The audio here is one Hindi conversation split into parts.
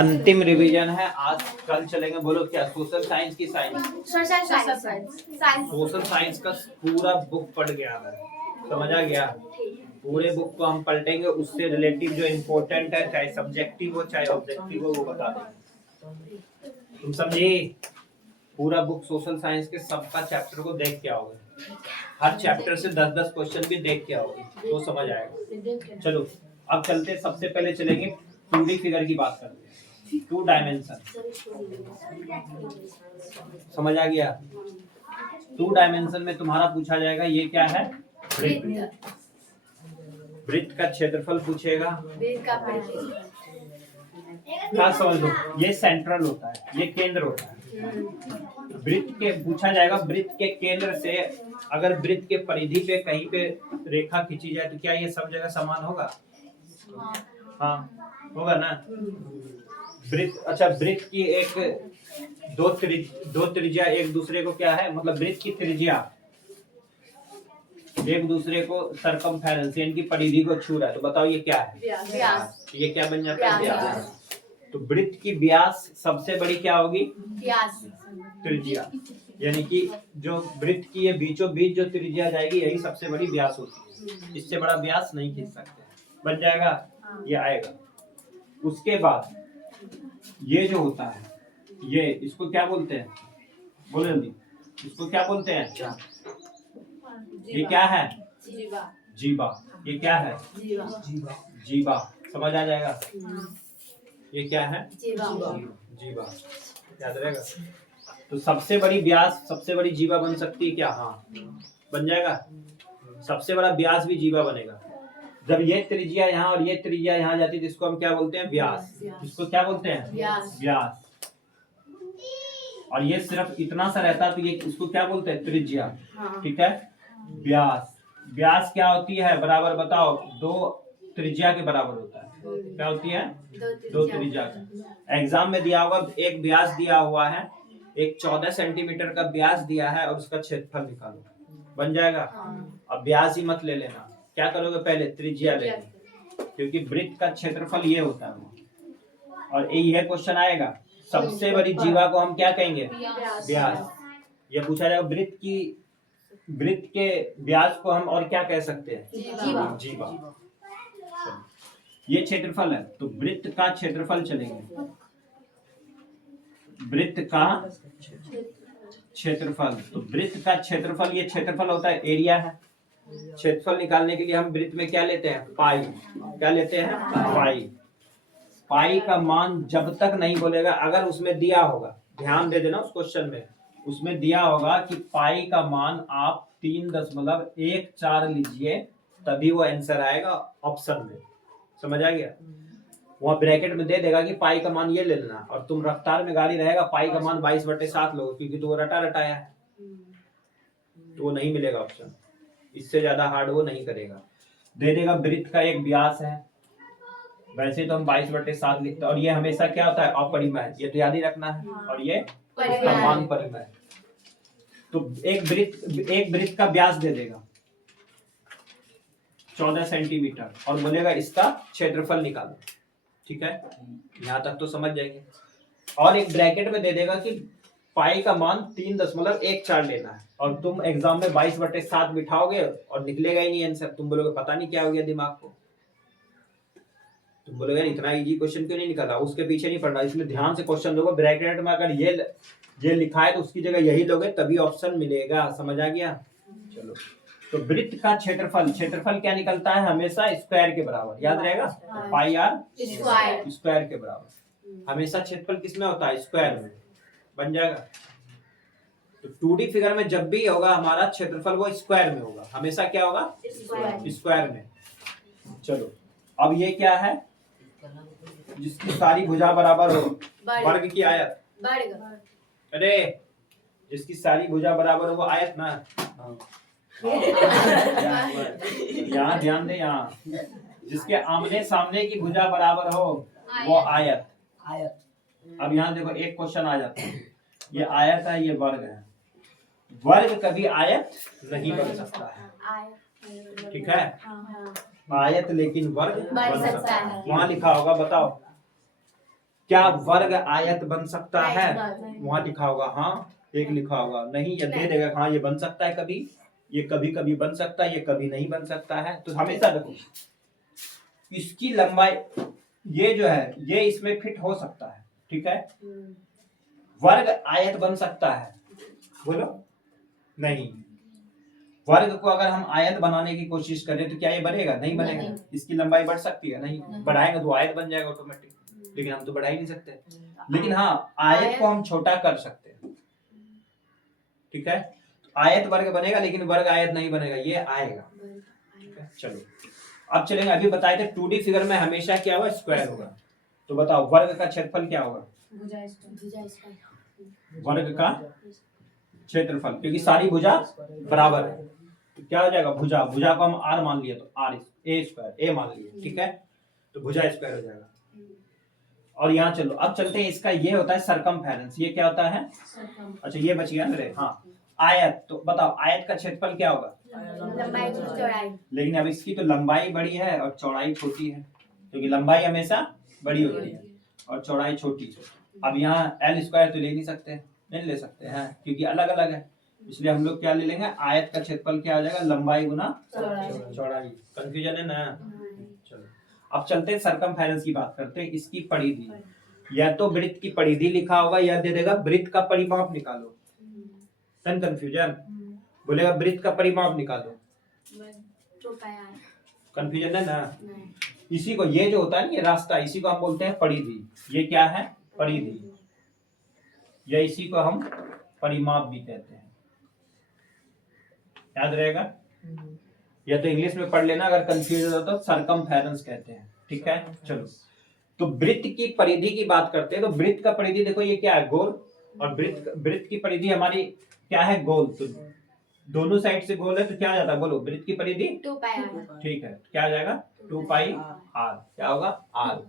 अंतिम रिवीजन है आज। कल चलेंगे, बोलो क्या, सोशल साइंस की साइंस, सोशल साइंस का पूरा बुक पढ़ गया है, समझ आ गया। पूरे बुक को हम पलटेंगे, उससे रिलेटिव जो इम्पोर्टेंट है, चाहे सब्जेक्टिव हो चाहे ऑब्जेक्टिव हो, वो बता देंगे। तुम समझे? पूरा बुक सोशल साइंस के सबका चैप्टर को देख के आओगे, हर चैप्टर से 10-10 क्वेश्चन भी देख के आओगे तो समझ आएगा। चलो अब चलते, सबसे पहले चलेंगे 2D फिगर की बात करते हैं। 2 डायमेंशन, समझ आ गया। 2 डायमेंशन में तुम्हारा पूछा जाएगा, ये क्या है, वृत्त। वृत्त का क्षेत्रफल पूछेगा, क्या समझ लो, ये सेंट्रल होता है, ये केंद्र होता है। वृत्त के पूछा जाएगा, वृत्त के केंद्र से अगर वृत्त के परिधि पे कहीं पे रेखा खींची जाए तो क्या ये सब जगह समान होगा? हाँ होगा ना। वृत्त, अच्छा, वृत्त की एक दो त्रिज्या एक दूसरे को क्या है, मतलब वृत्त की त्रिज्या एक दूसरे को सरकमफेरेंस, इनकी परिधि को छू रहा है, तो बताओ ये क्या है? व्यास। ये क्या बन जाता है? व्यास। तो वृत्त की व्यास सबसे बड़ी क्या होगी? व्यास, त्रिज्या। यानी कि जो वृत्त की ये बीचों बीच जो त्रिज्या जाएगी, यही सबसे बड़ी व्यास होती है। इससे बड़ा व्यास नहीं खींच सकते, बन जाएगा, ये आएगा। उसके बाद ये जो होता है, ये इसको क्या बोलते हैं, बोलो जल्दी, इसको क्या बोलते हैं? ये क्या है? जीवा। ये क्या है? जीवा। समझ आ जाएगा। ये क्या है? जीवा। याद रहेगा। तो सबसे बड़ी व्यास, सबसे बड़ी जीवा बन सकती है क्या? हाँ बन जाएगा। सबसे बड़ा व्यास भी जीवा बनेगा। जब ये त्रिज्या यहाँ और ये त्रिज्या यहाँ जाती है, जिसको हम क्या बोलते हैं? व्यास। इसको क्या बोलते हैं? व्यास। और ये सिर्फ इतना सा रहता तो ये इसको क्या बोलते हैं? त्रिज्या। ठीक है। व्यास, व्यास क्या होती है? बराबर बताओ, 2 त्रिज्या के बराबर होता है। क्या होती है? 2 त्रिज्या का। एग्जाम में दिया होगा, एक व्यास दिया हुआ है, एक 14 सेंटीमीटर का व्यास दिया है और उसका क्षेत्रफल निकालो, बन जाएगा। अब व्यास ही मत ले लेना, क्या करोगे? पहले त्रिज्या लेंगे, क्योंकि वृत्त का क्षेत्रफल ये होता है। और यह क्वेश्चन आएगा, सबसे बड़ी जीवा को हम क्या कहेंगे? व्यास। ये पूछा जाएगा, वृत्त के व्यास को हम और क्या कह सकते हैं? जीवा। ये क्षेत्रफल है, तो वृत्त का क्षेत्रफल चलेंगे। वृत्त का क्षेत्रफल, तो वृत्त का क्षेत्रफल, ये क्षेत्रफल होता है, एरिया है। क्षेत्रफल निकालने के लिए हम वृत्त में क्या लेते हैं? पाई। क्या लेते हैं? पाई। पाई का मान जब तक नहीं बोलेगा, अगर उसमें दिया होगा, ध्यान दे देना उस क्वेश्चन में, उसमें दिया होगा कि पाई का मान आप 3.14 लीजिए, तभी वो आंसर आएगा ऑप्शन में, समझ आ गया। वहाँ ब्रैकेट में दे देगा कि पाई का मान ये ले लेना, और तुम रफ्तार में गाड़ी रहेगा, पाई का मान 22/7 लो, क्योंकि तो वो रटाया है, तो वो नहीं मिलेगा ऑप्शन। इससे ज्यादा हार्ड वो नहीं करेगा। दे देगा वृत्त का एक व्यास है, वैसे तो हम 22/7 लिखते हैं, और ये हमेशा क्या होता है? अपरिमेय, ये तो याद ही रखना है। और ये इसका मान परिमेय। तो एक वृत्त का व्यास दे देगा 14 सेंटीमीटर और बोलेगा इसका क्षेत्रफल निकालो। ठीक है, यहाँ तक तो समझ जाएंगे। और एक ब्रैकेट में दे देगा कि पाई का मान 3.14 लेना है, और तुम एग्जाम में 22/7 बिठाओगे और निकलेगा ही नहीं आंसर। तुम बोलोगे पता नहीं क्या हो गया दिमाग को, तुम बोलोगे इतना इजी क्वेश्चन क्यों नहीं निकला, उसके पीछे नहीं पड़ रहा। इसलिए ध्यान से क्वेश्चन लोगे, ब्रैकेट में अगर ये लिखा है तो उसकी जगह यही लोगे, तभी ऑप्शन मिलेगा, समझ आ गया। चलो, तो वृत्त का क्षेत्रफल क्या निकलता है? हमेशा स्क्वायर के बराबर, याद रहेगा, पाई आर स्क्वायर के बराबर। हमेशा क्षेत्रफल किसमें होता है? स्क्वायर में, बन जाएगा। तो 2D फिगर में जब भी होगा हमारा क्षेत्रफल, वो स्क्वायर में होगा, हमेशा क्या होगा? स्क्वायर में। चलो, अब ये क्या है? जिसकी सारी भुजा बराबर हो, वर्ग की आयत। अरे, जिसकी सारी भुजा बराबर हो वो आयत ना। यहाँ ध्यान दे, यहाँ जिसके आमने सामने की भुजा बराबर हो वो आयत। अब यहाँ देखो, एक क्वेश्चन आ जाता है, ये आयत है, ये वर्ग है। वर्ग कभी आयत नहीं बन सकता है, ठीक है? आयत लेकिन वर्ग बन सकता है। वहां लिखा होगा, बताओ, क्या वर्ग आयत बन सकता है? वहां लिखा होगा हाँ, एक लिखा होगा नहीं, या दे देगा हाँ ये बन सकता है, कभी ये कभी कभी बन सकता है, ये कभी नहीं बन सकता है। तो हमेशा देखो इसकी लंबाई ये जो है ये इसमें फिट हो सकता है, ठीक है। वर्ग आयत बन सकता है, बोलो नहीं। वर्ग को अगर हम आयत बनाने की कोशिश करें तो क्या ये बनेगा? नहीं बनेगा। इसकी लंबाई बढ़ सकती है? नहीं। बढ़ाएंगे तो आयत बन जाएगा ऑटोमेटिक, लेकिन हम तो बढ़ा ही नहीं सकते। लेकिन हाँ आयत को हम छोटा कर सकते हैं, ठीक है। आयत वर्ग बनेगा लेकिन वर्ग आयत नहीं बनेगा, ये आएगा, ठीक है। चलो अब चलेंगे, अभी बताए थे 2D फिगर में हमेशा क्या होगा? स्क्वायर होगा। तो बताओ वर्ग का क्षेत्रफल क्या होगा? वर्ग का क्षेत्रफल, क्योंकि सारी भुजा बराबर है तो क्या हो जाएगा? भुजा, भुजा को हम आर मान लिया तो आर ए स्क्वायर, ए मान लिया, ठीक है। तो भुजा स्क्वायर हो जाएगा। और यहाँ चलो अब चलते हैं, इसका ये होता है सरकमफेरेंस। ये क्या होता है? अच्छा ये बच गया मेरे, हाँ आयत। तो बताओ आयत का क्षेत्रफल क्या होगा? लंबाई चौड़ाई। लेकिन अब इसकी तो लंबाई बड़ी है और चौड़ाई छोटी है, क्योंकि लंबाई हमेशा बड़ी होती है और चौड़ाई छोटी। अब यहाँ एल स्क्वायर तो ले नहीं सकते, नहीं ले सकते हैं क्योंकि अलग अलग है, इसलिए हम लोग क्या ले लेंगे? आयत का क्षेत्रफल क्या हो जाएगा? लंबाई गुना चौड़ाई। कंफ्यूजन है ना? चलो अब चलते हैं सरकमफेरेंस की बात करते हैं। इसकी परिधि, या तो वृत्त की परिधि लिखा होगा या दे देगा वृत्त का परिमाप निकालो। कंफ्यूजन बोलेगा वृत्त का परिमाप निकालो, कंफ्यूजन है ना? इसी को, ये जो होता है ना ये रास्ता, इसी को हम बोलते हैं परिधि। ये क्या है? परिधि, या इसी को हम परिमाप भी कहते हैं, याद रहेगा। या तो इंग्लिश में पढ़ लेना, अगर कंफ्यूज हो तो सरकमफेरेंस कहते हैं, ठीक है। चलो तो वृत्त की परिधि की बात करते हैं। तो वृत्त का परिधि देखो ये क्या है? गोल। और वृत्त की परिधि हमारी क्या है? गोल। तो दोनों साइड से गोल है तो क्या आ जाता है? बोलो वृत्त की परिधि 2 पाई आर। ठीक है, क्या आ जाएगा? 2 पाई आर। क्या होगा? आर।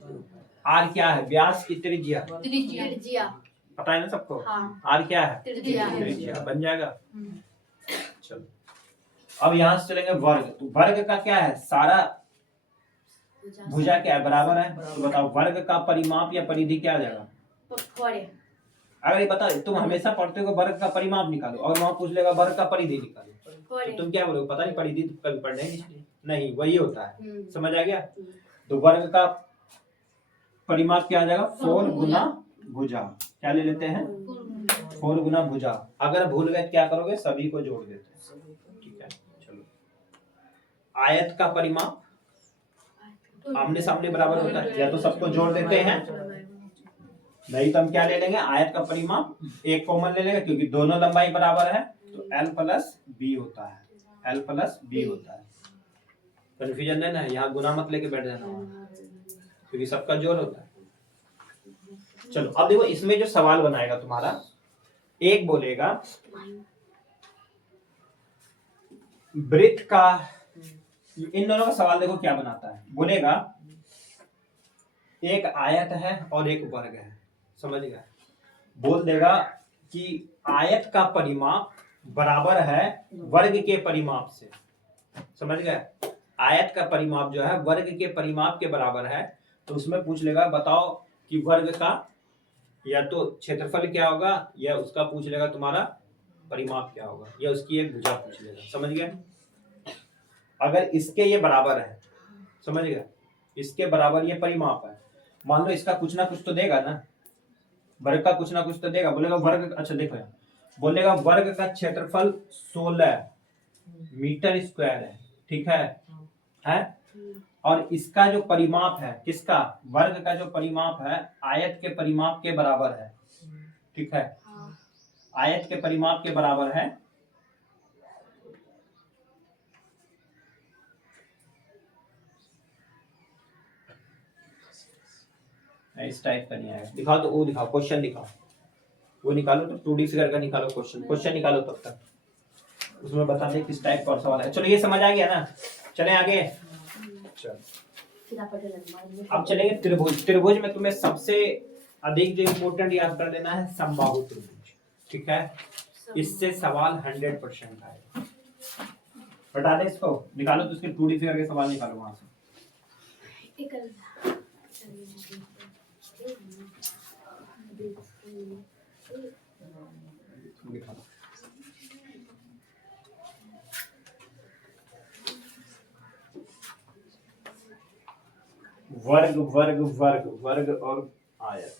आर क्या है? व्यास की त्रिज्या। पता है ना सबको? हाँ। आर क्या है? त्रिज्या बन जाएगा। चलो अब यहां से चलेंगे वर्ग। तो वर्ग का क्या है? सारा भुजा क्या है? बराबर है। तो बताओ वर्ग का परिमाप या परिधि क्या आ जाएगा? अगर ये बताओ, तुम हमेशा पढ़ते हो वर्ग का परिमाप निकालो, और वहां पूछ लेगा वर्ग का परिधि निकालो, तो तुम क्या बोलोगे? पता नहीं, परिधि तो कभी पढ़ने नहीं, वही होता है। समझ आ गया? तो वर्ग का परिमाप क्या आ जाएगा? 4 गुना भुजा। क्या ले लेते हैं? 4 गुना भुजा। अगर भूल गए क्या करोगे? सभी को जोड़ देते हैं, ठीक है। चलो आयत का परिमाप आमने सामने बराबर होता है, या तो सबको जोड़ देते हैं, नहीं तो हम क्या ले लेंगे? आयत का परिमाप एक कॉमन ले लेंगे, क्योंकि दोनों लंबाई बराबर है तो L प्लस बी होता है, L प्लस बी होता है। कंफ्यूजन है ना? यहाँ गुना मत लेके बैठ जाना, क्योंकि सबका जोड़ होता है। चलो अब देखो इसमें जो सवाल बनाएगा तुम्हारा, एक बोलेगा वृत्त का, इन दोनों का सवाल देखो क्या बनाता है। बोलेगा एक आयत है और एक वर्ग है, समझ गया? बोल देगा कि आयत का परिमाप बराबर है वर्ग के परिमाप से, समझ गए? आयत का परिमाप जो है वर्ग के परिमाप के बराबर है। तो उसमें पूछ लेगा बताओ कि वर्ग का या तो क्षेत्रफल क्या होगा, या उसका पूछ लेगा तुम्हारा परिमाप क्या होगा, या उसकी एक भुजा पूछ लेगा, समझ गए? अगर इसके ये बराबर है, समझ गया? इसके बराबर ये परिमाप है, मान लो इसका कुछ ना कुछ तो देगा ना, वर्ग का कुछ ना कुछ तो देगा। बोलेगा वर्ग, अच्छा देखो यार, बोलेगा वर्ग का क्षेत्रफल 16 मीटर स्क्वायर है, ठीक है? और इसका जो परिमाप है, किसका? वर्ग का जो परिमाप है आयत के परिमाप के बराबर है, ठीक है? आयत के परिमाप के बराबर है। इस टाइप का नहीं आएगा, दिखाओ तो वो दिखाओ, क्वेश्चन दिखाओ, वो निकालो तो 2D फिगर का निकालो, क्वेश्चन निकालो तब तक, उसमें बता दे किस टाइप का सवाल है। चलो ये समझ आ गया ना? चले आगे। चलो अब चलेंगे त्रिभुज। त्रिभुज में तुम्हें सबसे अधिक जो इम्पोर्टेंट याद कर लेना है समबाहु त्रिभुज, ठीक है? इससे सवाल 100% आएगा। बता दे इसको, निकालो तो उसके 2D फिगर के सवाल निकालो वहां से। वर्ग वर्ग वर्ग वर्ग और आयत,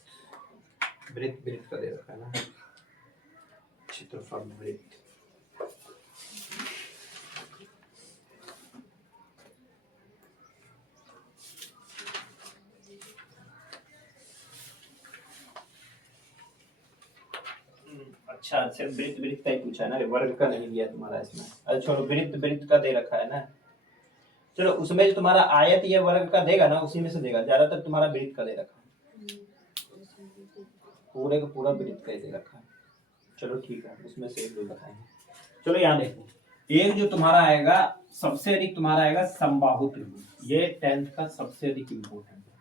वृत्त वृत्त का दे रखा है ना, क्षेत्रफल वृत्त। अच्छा, सिर्फ वृत्त वृत्त का ही पूछा है ना, वर्ग का नहीं दिया तुम्हारा इसमें। अच्छा छोड़ो, वृत्त वृत्त का दे रखा है ना। चलो उसमें जो तुम्हारा आयत या वर्ग का देगा ना, उसी में से देगा। ज्यादातर तुम्हारा वृत्त का दे रखा है, पूरे का पूरा वृत्त का ही दे रखा है। चलो ठीक है, उसमें से एक दो बताएंगे। चलो यहाँ देखो, एक जो तुम्हारा आएगा सबसे अधिक तुम्हारा आएगा समबाहु त्रिभुज। ये 10th का सबसे अधिक इम्पोर्टेंट है।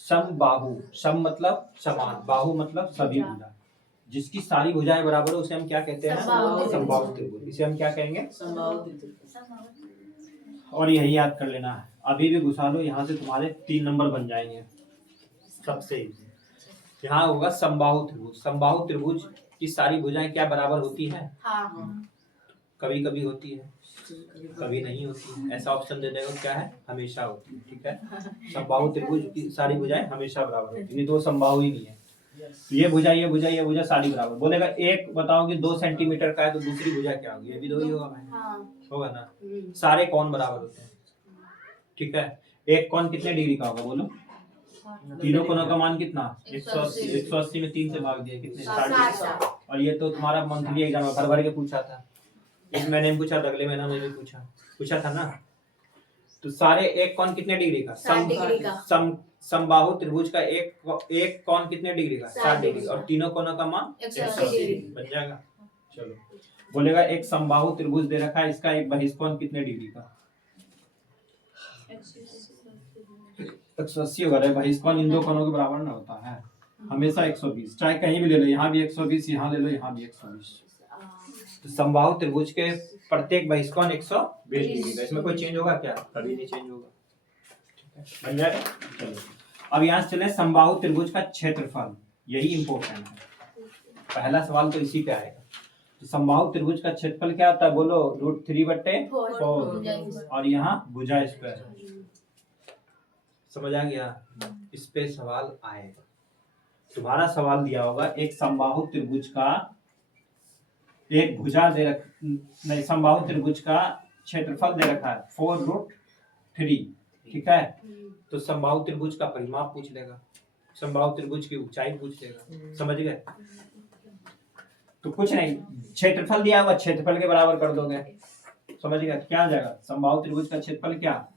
समबाहु, सम मतलब समान, बाहु मतलब सभी भुजा, जिसकी सारी भुजाएं बराबर हो उसे हम क्या कहते हैं? समबाहु त्रिभुज। इसे हम क्या कहेंगे? समबाहु त्रिभुज। और यही याद कर लेना है, अभी भी घुसा लो, यहाँ से तुम्हारे 3 नंबर बन जाएंगे सबसे। यहाँ होगा समबाहु त्रिभुज। समबाहु त्रिभुज की सारी भुजाएं क्या बराबर होती हैं? हाँ। कभी कभी होती है, कभी नहीं होती है। ऐसा ऑप्शन दे देगा क्या है? हमेशा होती है। ठीक है, समबाहु त्रिभुज की सारी भुजाएं हमेशा बराबर होती है, तो समबाहु ही नहीं है। तो ये भुजा ये भुजा ये भुजा सारी बराबर। बोलेगा एक बताओ कि 2 सेंटीमीटर का है, तो दूसरी भुजा क्या होगी? ये भी 2 ही होगा भाई। हाँ। होगा ना। सारे कोण बराबर होते हैं। ठीक है, एक कोण कितने डिग्री का होगा बोलो? तीनों कोणों का मान कितना? 180। 180 में 3 से भाग दिया कितने? 60। और ये तो तुम्हारा मंथली एग्जाम भर भर के पूछा था, इस महीने में पूछा था, अगले महीने में भी पूछा था ना। तो सारे एक कोण कितने डिग्री का? 60 डिग्री का। समबाहु त्रिभुज का एक कोण कितने डिग्री का? 60 डिग्री। और तीनों कोणों का मान 180 डिग्री बन जाएगा। चलो बोलेगा एक समबाहु त्रिभुज दे रखा है, इसका एक बहिष्कोण कितने डिग्री का? 180 होगा। बहिष्कोण इन दो कोणों के बराबर ना होता है, हमेशा 120। चाहे कहीं भी ले लो, यहाँ भी 120, यहाँ ले लो, यहाँ भी 120। तो समबाहु त्रिभुज के प्रत्येक बहिष्कोण 120 डिग्री का। इसमें कोई चेंज होगा क्या? कभी नहीं चेंज होगा। बन जाएगा। चलो अब यहाँ से चले समबाहु त्रिभुज का क्षेत्रफल, यही इंपॉर्टेंट है। पहला सवाल तो इसी पे आएगा। तो समबाहु त्रिभुज का क्षेत्रफल क्या होता है बोलो? √3/4 और यहाँ भुजा स्क्वायर। समझ आ गया? इस पे सवाल आएगा। तुम्हारा सवाल दिया होगा एक समबाहु त्रिभुज का एक भुजा दे नहीं, समबाहु त्रिभुज का क्षेत्रफल दे रखा है 4√3। ठीक है, तो समबाहु त्रिभुज का परिमाप पूछ लेगा, समबाहु त्रिभुज की ऊंचाई पूछ लेगा। समझ गए? तो कुछ नहीं, क्षेत्रफल दिया हुआ, क्षेत्रफल के बराबर कर दोगे। समझ गए? क्या हो जाएगा? समबाहु त्रिभुज का क्षेत्रफल क्या?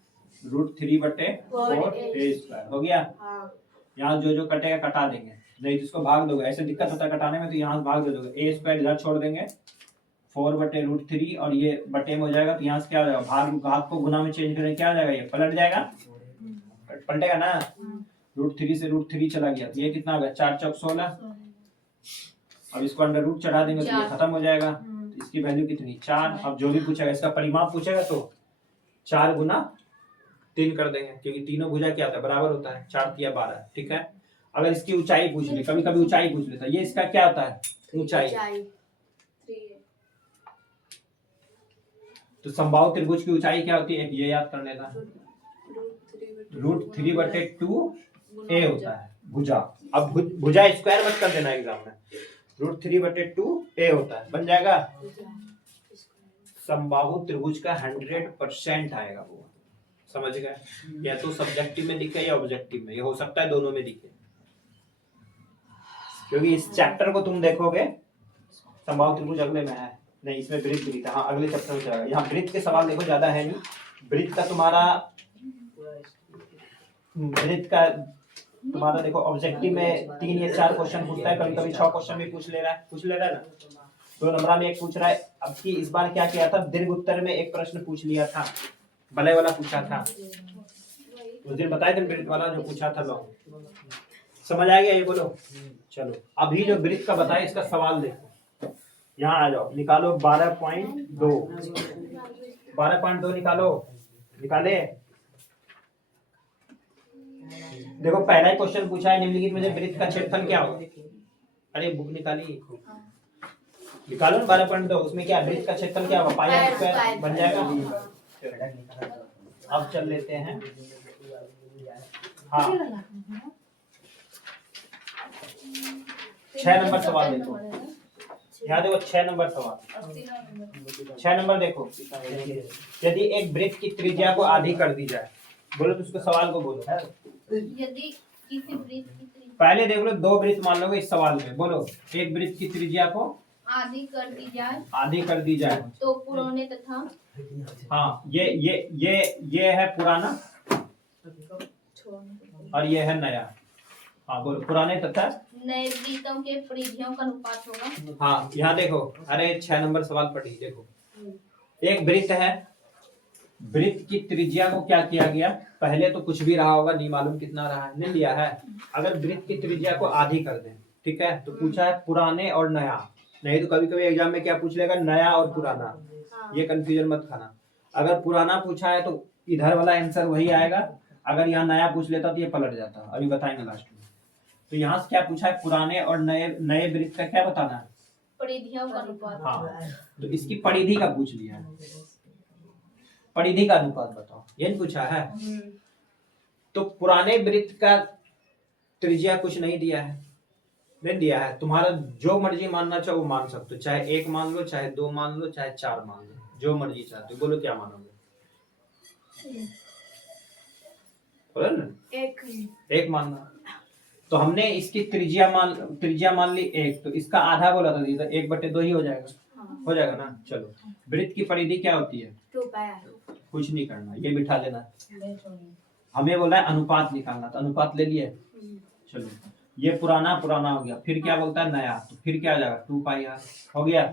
√3/4 हो गया। यहाँ जो जो कटेगा कटा देंगे, नहीं जिसको भाग दोगे, ऐसे दिक्कत होता है कटाने में, तो यहाँ भाग दे दोगे। a² इधर छोड़ देंगे, 4/√3 और ये बटे में हो जाएगा। तो यहाँ से क्या हो जाएगा? भाग को गुना में चेंज करें, क्या हो जाएगा? ये पलट जाएगा, पलटेगा ना। √3 से √3 चला गया, तो ये कितना होगा? 4 चौक 16। अब इसको अंडर रूट चढ़ा देंगे तो ये खत्म हो जाएगा। तो इसकी वैल्यू कितनी? 4। अब जो भी पूछेगा इसका परिमाप पूछेगा तो 4 गुना 3 कर देंगे, क्योंकि तीनों भुजा क्या होता है? बराबर होता है। 4 × 12। ठीक है, अगर इसकी ऊंचाई पूछ ले, कभी कभी ऊंचाई पूछ लेता है, ये इसका क्या होता है? ऊंचाई। तो समबाहु त्रिभुज की ऊंचाई क्या होती है? ये याद कर लेना, √3/2a होता है भुजा। अब भुजा स्क्वायर मत कर देना एग्जाम में, √3/2a होता है, बन जाएगा। समबाहु त्रिभुज का 100% आएगा वो। समझ गए? या तो सब्जेक्टिव में दिखे या ऑब्जेक्टिव में, ये हो सकता है दोनों में दिखे, क्योंकि इस चैप्टर को तुम देखोगे समबाहु त्रिभुज अगले में है नहीं, इसमें वृत्त भी था। हाँ, अगले चैप्टर में चलेगा। यहाँ वृत्त के सवाल देखो ज्यादा है नहीं। वृत्त का तुम्हारा देखो ऑब्जेक्टिव में 3 या 4 क्वेश्चन पूछता है, कभी कभी 6 क्वेश्चन भी पूछ ले रहा है ना। 2 नंबर में एक पूछ रहा है। अब की इस बार क्या किया था? दीर्घ उत्तर में एक प्रश्न पूछ लिया था, भले वाला पूछा था उस दिन, बताए थे वृत्त वाला जो पूछा था लोग। समझ आ गया ये बोलो? चलो अभी जो वृत्त का बताए इसका सवाल देखो, यहाँ आ जाओ, निकालो 12.2। 12.2 निकालो, निकाले देखो पहला ही क्वेश्चन पूछा है निम्नलिखित में से वृत्त का क्षेत्रफल क्या होगा। अरे बुक निकालिए, निकालो ना 12.2, उसमें क्या वृत्त का क्षेत्रफल क्या होगा, पाई आर स्क्वायर बन जाएगा। अब चल लेते हैं, हाँ 6 नंबर सवाल देखो, यहाँ देखो 6 नंबर सवाल, 6 नंबर देखो, यदि एक वृत्त की त्रिज्या को आधी कर दी जाए, बोलो तो उसको सवाल को बोलो। यदि किसी वृत्त की त्रिज्या पहले देख लो, 2 वृत्त मान लोगे इस सवाल में, बोलो एक वृत्त की त्रिज्या को आधी कर दी जाए तो पुराने तथा हाँ ये है पुराना और ये है नया। हाँ बोलो, पुराने तथा नए वृत्तों के परिधियों का अनुपात होगा। हाँ यहाँ देखो, अरे 6 नंबर सवाल पढ़ी, देखो एक वृत्त है, वृत्त की त्रिज्या को क्या किया गया, पहले तो कुछ भी रहा होगा, नहीं मालूम कितना रहा है, नहीं लिया है। अगर वृत्त की त्रिज्या को आधी कर दें, ठीक है, तो पूछा है पुराने और नया, नहीं तो कभी कभी एग्जाम में क्या पूछ लेगा, नया और पुराना, ये कंफ्यूजन मत खाना। अगर पुराना पूछा है तो इधर वाला आंसर वही आएगा, अगर यहाँ नया पूछ लेता तो ये पलट जाता, अभी बताएंगे लास्ट में। तो यहाँ से क्या पूछा है, पुराने और नए वृत्त का क्या बताना है, परिधियों का अनुपात। हाँ तो इसकी परिधि का पूछ लिया है, परिधि का अनुपात बताओ, ये पूछा है। तो पुराने वृत्त का त्रिज्या कुछ नहीं दिया है, नहीं दिया है, तुम्हारा जो मर्जी मानना चाहो वो मान सकते हो, चाहे 1 मान लो, चाहे 2 मान लो, चाहे 4 मान लो, जो मर्जी चाहते हो, बोलो क्या मानोगे, बोलो ना 1 मानना। तो हमने इसकी त्रिज्या मान ली 1, तो इसका आधा बोला था, 1/2 ही हो जाएगा, हो जाएगा ना। चलो वृत्त की परिधि क्या होती है, 2 पाई आर। कुछ नहीं करना, ये बिठा लेना, हमें बोला है अनुपात निकालना, तो अनुपात ले लिए। चलो ये पुराना हो गया, फिर क्या बोलता है नया, तो फिर क्या आ जाएगा 2 पाई आर हो गया।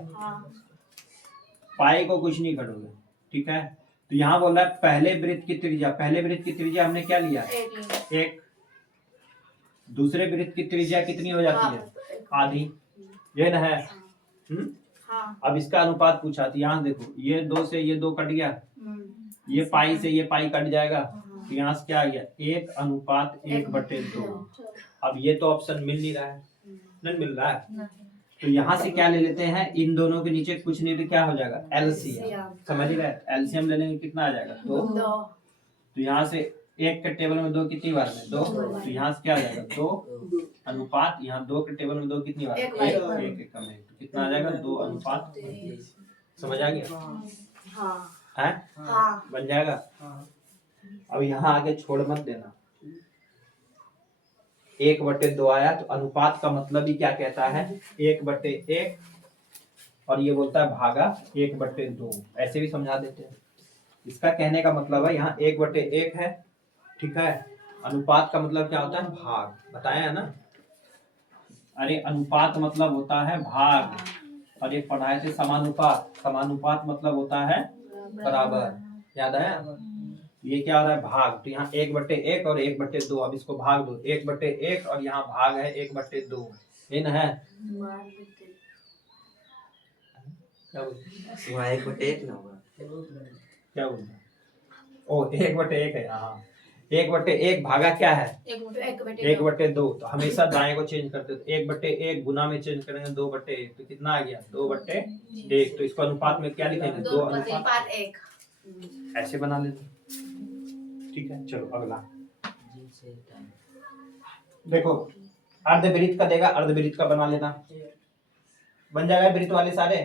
पाई को कुछ नहीं करोगे, ठीक है। तो यहाँ बोला है पहले वृत्त की त्रिज्या हमने क्या लिया, 1। दूसरे वृत्त की त्रिज्या कितनी हो जाती है, आधी, ये ना है। अब इसका अनुपात पूछा, तो यहाँ देखो ये 2 से ये 2 कट गया, ये पाई से ये पाई कट जाएगा, तो यहाँ से क्या आ गया 1:1/2। अब ये तो ऑप्शन मिल नहीं रहा है, नहीं मिल रहा है, तो यहाँ से क्या ले लेते हैं, इन दोनों के नीचे कुछ नहीं तो क्या हो जाएगा एलसीएम, समझ रहे, एलसीएम ले लेंगे, कितना आ जाएगा 2। तो यहाँ से 1 के टेबल में 2 कितनी बार में 2, तो यहाँ से क्या आ जाएगा 2 अनुपात, यहाँ 2 के टेबल में 2 कितनी बार 1 कम है, तो कितना आ जाएगा 2 अनुपात। समझ आ गया, है बन जाएगा। अब यहाँ आगे छोड़ मत देना, 1/2 आया, तो अनुपात का मतलब ही क्या कहता है 1/1, और ये बोलता है भागा 1/2, ऐसे भी समझा देते हैं। इसका कहने का मतलब है यहाँ 1/1 है, ठीक है, अनुपात का मतलब क्या होता है भाग, बताया है ना। अरे अनुपात मतलब होता है भाग, और ये पढ़ाए थे समानुपात मतलब होता है बराबर, याद है। ये क्या हो रहा है भाग, तो यहाँ 1/1 और 1/2, अब इसको भाग दो, 1/1 और यहाँ भाग है 1/2, ये ना है, क्या बोलते 1/1 ना होगा, क्या बोलते ओ 1/1 है, हाँ 1/1 भागा क्या है 1/2, तो हमेशा दाएं को चेंज करते, तो 1/1 गुना में चेंज करेंगे 2/1, तो कितना आ गया 2/1, तो इसको अनुपात में क्या लिखेंगे 2:1, ऐसे बना लेते, ठीक है। चलो अगला देखो, अर्धवृत्त का देगा, अर्धवृत्त का बना लेना, बन जाएगा वृत्त वाले सारे।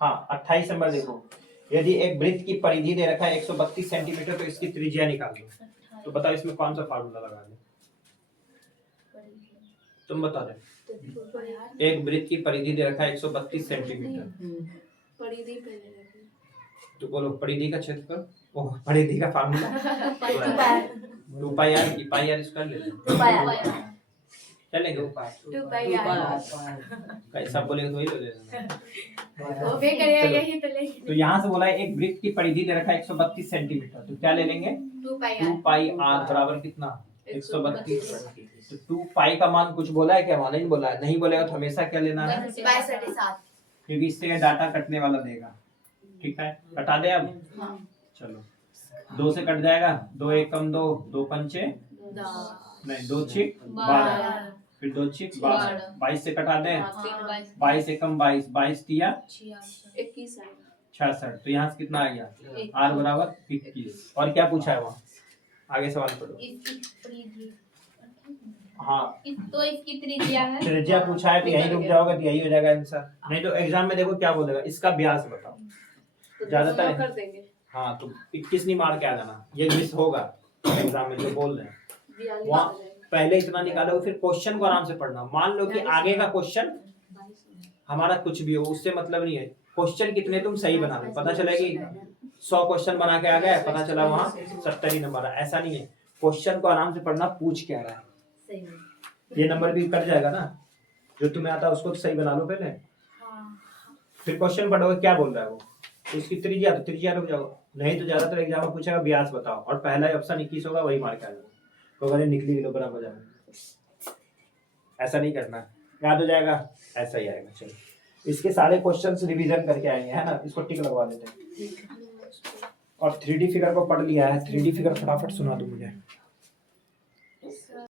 हाँ 28 नंबर देखो, यदि एक वृत्त की परिधि दे रखा है 132 सेंटीमीटर, तो इसकी त्रिज्या निकाल दो, तो बताओ इसमें कौन सा फार्मूला लगा दे, तुम बता दे। एक वृत्त की परिधि दे रखा है 132 सेंटीमीटर, तो बोलो परिधि का क्षेत्रफल, ओह परिधि का formula 2 pi r, pi r square ले लो, चलेगा 2 पाई कैसा बोलेगा तो वही ले लेना। तो यहाँ से बोला है एक वृत्त की परिधि दे रखा है 132 सेंटीमीटर, तो क्या ले लेंगे 2 पाई आर बराबर कितना 132। तो 2 पाई का मान कुछ बोला है क्या, मान नहीं बोला है, नहीं बोलेगा तो हमेशा क्या लेना है 62.7, क्योंकि इससे डाटा कटने वाला देगा, ठीक है, कटा दे अब। चलो 2 से कट जाएगा, 2 एकम 2, 2 पंचे नहीं, 2 छिक 12, फिर 2 छिक 12, 22 से कटा दें, 22 एकम 22, 22 दिया 66। तो यहाँ से कितना आ गया? R बराबर 21। और क्या पूछा है वहाँ? आगे सवाल पढ़ो। इसकी परिधि, हाँ तो इसकी त्रिज्या है, त्रिज्या पूछा है तो यही रुक जाओगे तो यही हो जाएगा आंसर। नहीं तो एग्जाम में देखो क्या बोलेगा, इसका व्यास बताओ। ज्यादातर कर देंगे। हाँ तो 21 नहीं मार के आ जाना, ये मिस होगा एग्जाम में जो बोल रहे हैं। वहाँ पहले इतना निकालो, फिर क्वेश्चन को आराम से पढ़ना। मान लो कि आगे का क्वेश्चन हमारा कुछ भी हो, उससे मतलब नहीं है। क्वेश्चन कितने तुम सही बना लो, पता चला कि 100 क्वेश्चन बना के आ गए, पता चला वहाँ 70 ही नंबर है, ऐसा नहीं है। क्वेश्चन को आराम से पढ़ना, पूछ क्या रहा है, ये नंबर भी कट जाएगा ना। जो तुम्हें आता है उसको तो सही बना लो पहले, फिर क्वेश्चन पढ़ोगे क्या बोल रहा है वो, तो इसकी त्रिज्या, तो त्रिज्या रुक जाओ। नहीं तो ज्यादातर एग्जाम में पूछेगा व्यास बताओ, और पहला ऑप्शन 21 होगा, वही मार के आ जाओ। तो अगर निकली लो बराबर जाएगा, ऐसा नहीं करना, याद हो जाएगा, ऐसा ही आएगा। चलो इसके सारे क्वेश्चंस रिवीजन करके आएंगे, है ना, इसको टिक लगवा देते हैं। और 3D फिगर को पढ़ लिया है, 3D फिगर फटाफट सुना दो मुझे।